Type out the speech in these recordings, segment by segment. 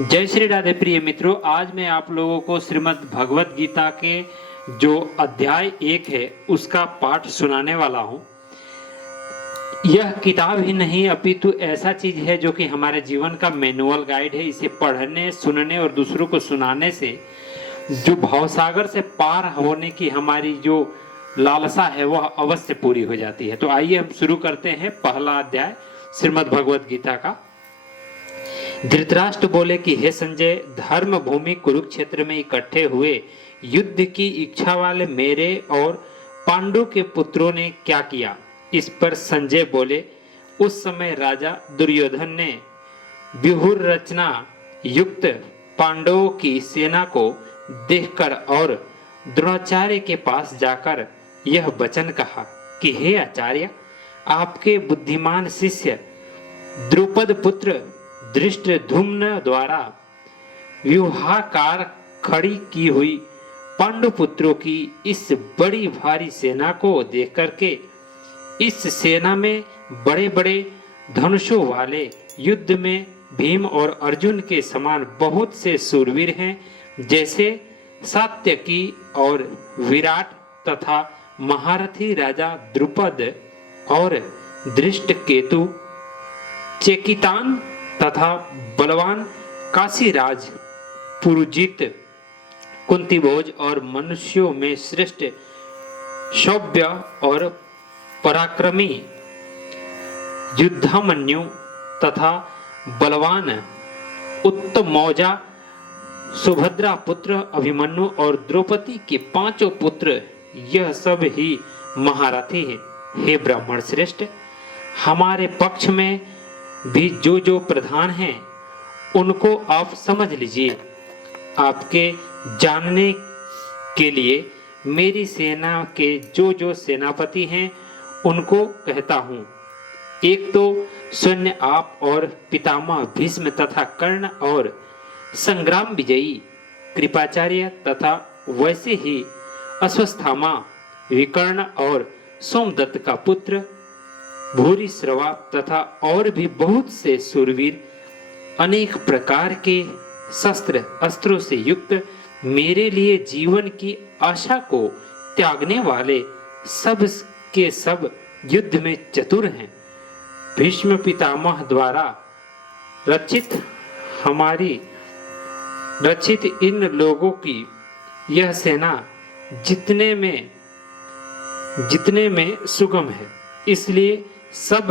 जय श्री राधे प्रिय मित्रों, आज मैं आप लोगों को श्रीमद् भगवत गीता के जो अध्याय 1 है उसका पाठ सुनाने वाला हूँ। यह किताब ही नहीं अपितु ऐसा चीज है जो कि हमारे जीवन का मैनुअल गाइड है। इसे पढ़ने, सुनने और दूसरों को सुनाने से जो भवसागर से पार होने की हमारी जो लालसा है वह अवश्य पूरी हो जाती है। तो आइए हम शुरू करते हैं पहला अध्याय श्रीमद् भगवत गीता का। धृतराष्ट्र बोले कि हे संजय, धर्म भूमि कुरुक्षेत्र में इकट्ठे हुए युद्ध की इच्छा वाले मेरे और पांडु के पुत्रों ने क्या किया। इस पर संजय बोले, उस समय राजा दुर्योधन ने व्यूह रचना युक्त पांडवों की सेना को देखकर और द्रोणाचार्य के पास जाकर यह वचन कहा कि हे आचार्य, आपके बुद्धिमान शिष्य द्रुपद पुत्र धृष्टद्युम्न द्वारा व्यूहाकार खड़ी की हुई पांडु पुत्रों की इस बड़ी भारी सेना को देख करके इस सेना में बड़े बड़े धनुषों वाले युद्ध में भीम और अर्जुन के समान बहुत से सूरवीर हैं, जैसे सात्यकी और विराट तथा महारथी राजा द्रुपद और धृष्टकेतु, चेकितान तथा बलवान काशीराज पुरुजित, कुंतीभोज और मनुष्यों में श्रेष्ठ शौर्य और पराक्रमी युद्धामन्यु तथा बलवान उत्तमौजा सुभद्रा पुत्र अभिमन्यु और द्रौपदी के 5 पुत्र, यह सब ही महारथी हैं। हे ब्राह्मण श्रेष्ठ, हमारे पक्ष में भी जो जो प्रधान हैं उनको आप समझ लीजिए। आपके जानने के लिए मेरी सेना के जो जो सेनापति हैं उनको कहता हूँ। एक तो स्वयं आप और पितामह भीष्म तथा कर्ण और संग्राम विजयी कृपाचार्य तथा वैसे ही अश्वस्थामा, विकर्ण और सोमदत्त का पुत्र भूरिश्रवा तथा और भी बहुत से सूरवीर, अनेक प्रकार के शस्त्र अस्त्रों से युक्त, मेरे लिए जीवन की आशा को त्यागने वाले सब के सब युद्ध में चतुर हैं। भीष्म पितामह द्वारा रचित इन लोगों की यह सेना जितने में सुगम है, इसलिए सब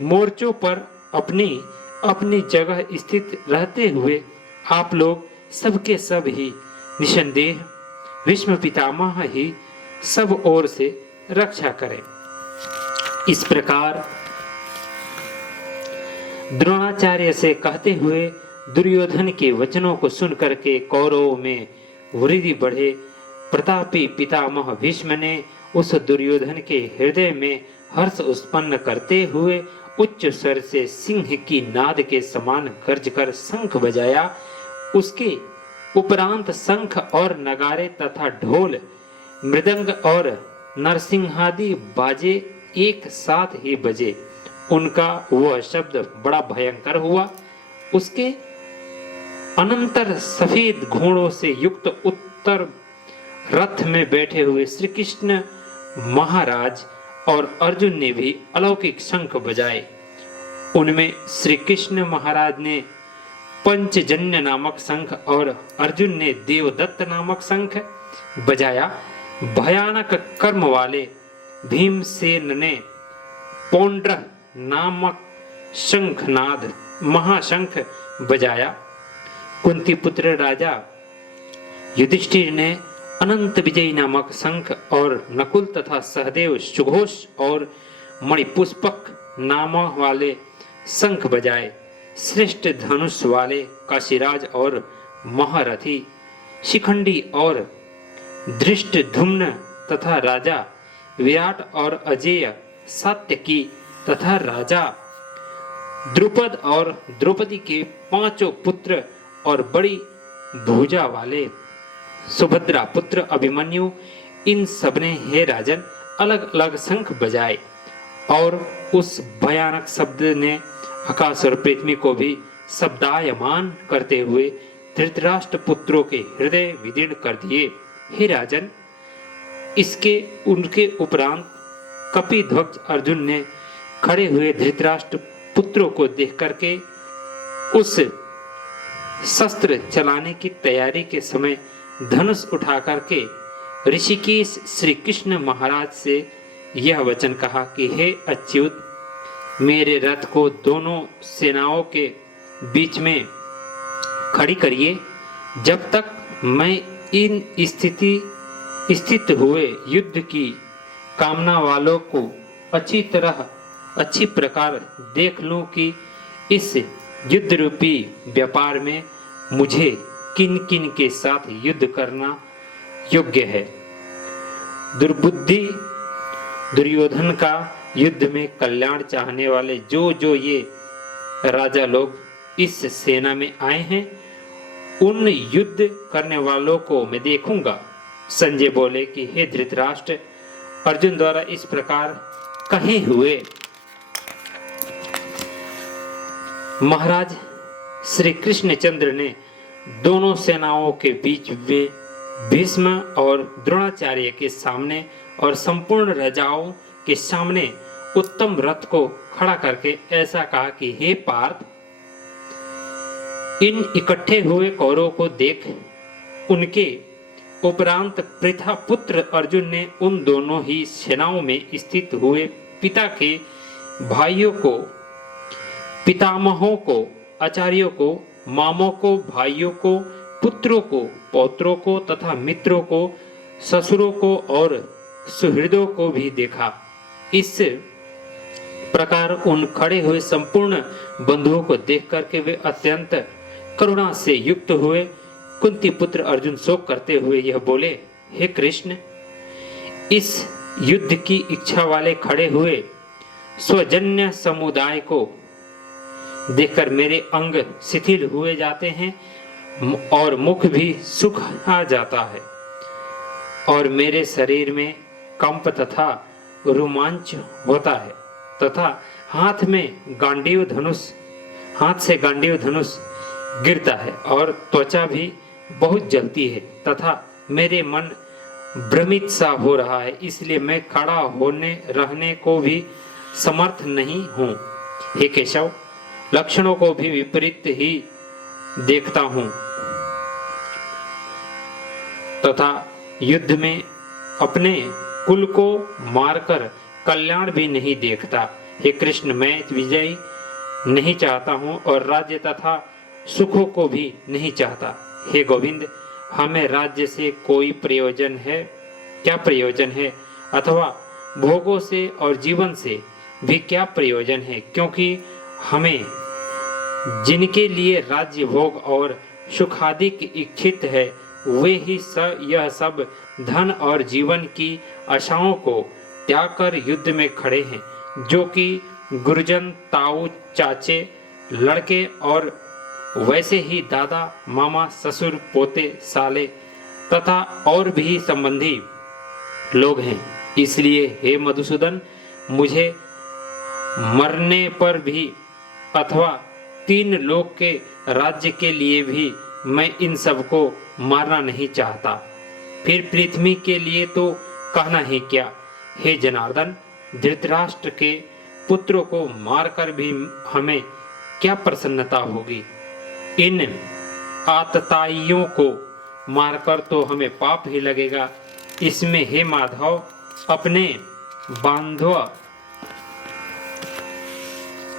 मोर्चों पर अपनी अपनी जगह स्थित रहते हुए आप लोग सबके सब ही निसंदेह भीष्म पितामह ही सब ओर से रक्षा करें। इस प्रकार द्रोणाचार्य से कहते हुए दुर्योधन के वचनों को सुन करके कौरवों में वृद्धि बढ़े। प्रतापी पितामह भीष्म ने उस दुर्योधन के हृदय में हर्ष उत्पन्न करते हुए उच्च स्वर से सिंह की नाद के समान गर्ज कर शंख बजाया। उसके उपरांत शंख और नगारे तथा ढोल, मृदंग और नरसिंहादि बाजे एक साथ ही बजे। उनका वह शब्द बड़ा भयंकर हुआ। उसके अनंतर सफेद घोड़ों से युक्त उत्तर रथ में बैठे हुए श्री कृष्ण महाराज और अर्जुन ने भी अलौकिक शंख बजाए। उनमें श्री कृष्ण महाराज ने पंचजन्य नामक शंख और अर्जुन ने देवदत्त नामक शंख बजाया। भयानक कर्म वाले भीमसेन ने पौंड्र नामक शंखनाद महाशंख बजाया। कुंती पुत्र राजा युधिष्ठिर ने अनंत विजय नामक शंख और नकुल तथा सहदेव सुघोष और मणिपुष्पक नाम वाले शंख बजाए। श्रेष्ठ धनुष वाले काशीराज और महारथी शिखंडी और धृष्टद्युम्न तथा राजा विराट और अजेय सात्यकी तथा राजा द्रुपद और द्रौपदी के 5 पुत्र और बड़ी भुजा वाले सुभद्रा पुत्र अभिमन्यु, इन सबने हे राजन अलग अलग शंख बजाए और उस भयानक शब्द ने आकाश और पृथ्वी को भी शब्दायमान करते हुए धृतराष्ट्र पुत्रों के हृदय विदीर्ण कर दिए। हे राजन, इसके उनके उपरांत कपिध्वज अर्जुन ने खड़े हुए धृतराष्ट्र पुत्रों को देख करके उस शस्त्र चलाने की तैयारी के समय धनुष उठा करके ऋषिकेश श्री कृष्ण महाराज से यह वचन कहा कि हे अच्युत, मेरे रथ को दोनों सेनाओं के बीच में खड़ी करिए, जब तक मैं इन स्थित हुए युद्ध की कामना वालों को अच्छी प्रकार देख लूं कि इस युद्ध रूपी व्यापार में मुझे किन किन के साथ युद्ध करना योग्य है। दुर्बुद्धि दुर्योधन का युद्ध में कल्याण चाहने वाले जो ये राजा लोग इस सेना में आए हैं, उन युद्ध करने वालों को मैं देखूंगा। संजय बोले कि हे धृतराष्ट्र, अर्जुन द्वारा इस प्रकार कहे हुए महाराज श्री कृष्णचंद्र ने दोनों सेनाओं के बीच में भीष्म और द्रोणाचार्य के सामने और संपूर्ण राजाओं के सामने उत्तम रथ को खड़ा करके ऐसा कहा कि हे पार्थ, इन इकट्ठे हुए कौरवों को देख। उनके उपरांत पृथा पुत्र अर्जुन ने उन दोनों ही सेनाओं में स्थित हुए पिता के भाइयों को, पितामहों को, आचार्यों को, मामों को, भाइयों को, पुत्रों को, पौत्रों को तथा मित्रों को, ससुरों को और सुहृदों को भी देखा। इस प्रकार उन खड़े हुए संपूर्ण बंधुओं को देख करके वे अत्यंत करुणा से युक्त हुए। कुंती पुत्र अर्जुन शोक करते हुए यह बोले, हे कृष्ण, इस युद्ध की इच्छा वाले खड़े हुए स्वजन्य समुदाय को देखकर मेरे अंग शिथिल हुए जाते हैं और मुख भी सूख आ जाता है और मेरे शरीर में कंप तथा रोमांच होता है तथा हाथ से गांडीव धनुष गिरता है और त्वचा भी बहुत जलती है तथा मेरे मन भ्रमित सा हो रहा है, इसलिए मैं खड़ा होने रहने को भी समर्थ नहीं हूँ। हे केशव, लक्षणों को भी विपरीत ही देखता हूँ तथा युद्ध में अपने कुल को मारकर कल्याण भी नहीं देखता। हे कृष्ण, मैं विजय नहीं चाहता हूँ और राज्य तथा सुखों को भी नहीं चाहता। हे गोविंद, हमें राज्य से कोई प्रयोजन है? क्या प्रयोजन है? अथवा भोगों से और जीवन से भी क्या प्रयोजन है? क्योंकि हमें जिनके लिए राज्य भोग और सुखादिक इच्छित है, वे ही यह सब धन और जीवन की आशाओं को त्याग कर युद्ध में खड़े हैं, जो कि गुरुजन, ताऊ, चाचे, लड़के और वैसे ही दादा, मामा, ससुर, पोते, साले तथा और भी संबंधी लोग हैं। इसलिए हे मधुसूदन, मुझे मरने पर भी अथवा 3 लोक के राज्य के लिए भी मैं इन सबको मारना नहीं चाहता। फिर पृथ्वी के लिए तो कहना ही क्या। हे जनार्दन, धृतराष्ट्र के पुत्रों को मारकर भी हमें क्या प्रसन्नता होगी? इन आतताइयों को मारकर तो हमें पाप ही लगेगा। इसमें हे माधव, अपने बांधव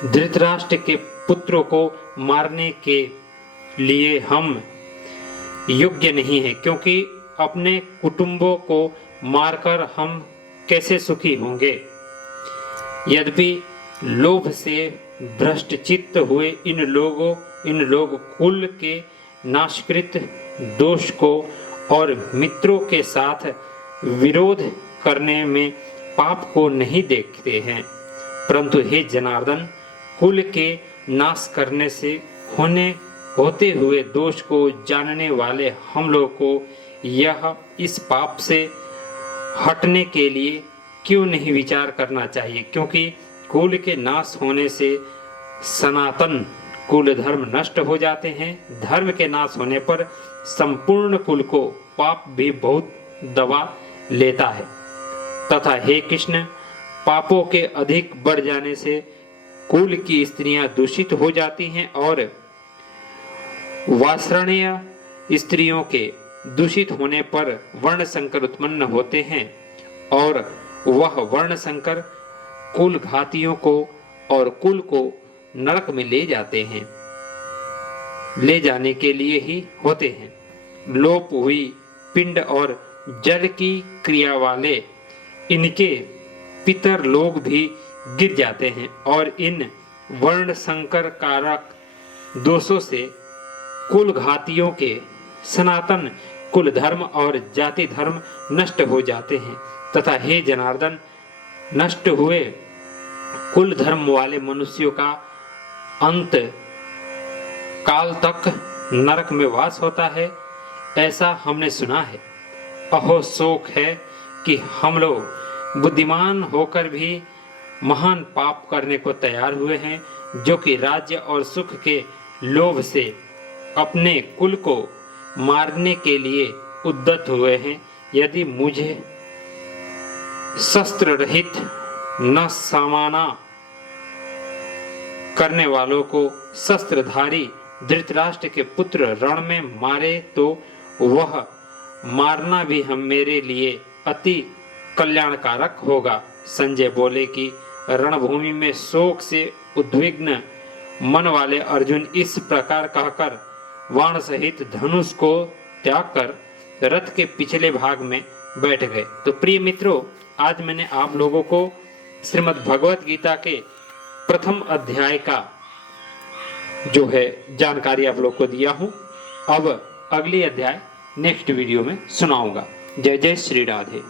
धृतराष्ट्र के पुत्रों को मारने के लिए हम योग्य नहीं है, क्योंकि अपने कुटुंबों को मारकर हम कैसे सुखी होंगे। यद्यपि लोभ से भ्रष्ट चित्त हुए इन लोग कुल के नाशकृत दोष को और मित्रों के साथ विरोध करने में पाप को नहीं देखते हैं, परंतु हे जनार्दन, कुल के नाश करने से होते हुए दोष को जानने वाले हम लोग को यह इस पाप से हटने के लिए क्यों नहीं विचार करना चाहिए? क्योंकि कुल के नाश होने से सनातन कुल धर्म नष्ट हो जाते हैं। धर्म के नाश होने पर संपूर्ण कुल को पाप भी बहुत दबा लेता है। तथा हे कृष्ण, पापों के अधिक बढ़ जाने से कुल की स्त्रियां दूषित हो जाती हैं और वासरणीय स्त्रियों के दूषित होने पर वर्ण संकर उत्पन्न होते हैं और वह वर्ण संकर कुल घातियों को और कुल को नरक में ले जाते हैं, ले जाने के लिए ही होते हैं। लोप हुई पिंड और जल की क्रिया वाले इनके पितर लोग भी गिर जाते हैं और इन वर्ण संकर कारक दोषों से कुल घातियों के सनातन कुल धर्म और जाति धर्म नष्ट हो जाते हैं। तथा हे जनार्दन, नष्ट हुए कुल धर्म वाले मनुष्यों का अंत काल तक नरक में वास होता है, ऐसा हमने सुना है। अहो शोक है कि हम लोग बुद्धिमान होकर भी महान पाप करने को तैयार हुए हैं, जो कि राज्य और सुख के लोभ से अपने कुल को मारने के लिए उद्यत हुए हैं। यदि मुझे शस्त्र रहित न सामना करने वालों को शस्त्रधारी धृतराष्ट्र के पुत्र रण में मारे तो वह मारना भी हम मेरे लिए अति कल्याणकारक होगा। संजय बोले कि रणभूमि में शोक से उद्विग्न मन वाले अर्जुन इस प्रकार कहकर वाण सहित धनुष को त्याग कर रथ के पिछले भाग में बैठ गए। तो प्रिय मित्रों, आज मैंने आप लोगों को श्रीमद् भगवत गीता के प्रथम अध्याय का जो है जानकारी आप लोग को दिया हूं। अब अगली अध्याय नेक्स्ट वीडियो में सुनाऊंगा। जय जय श्री राधे।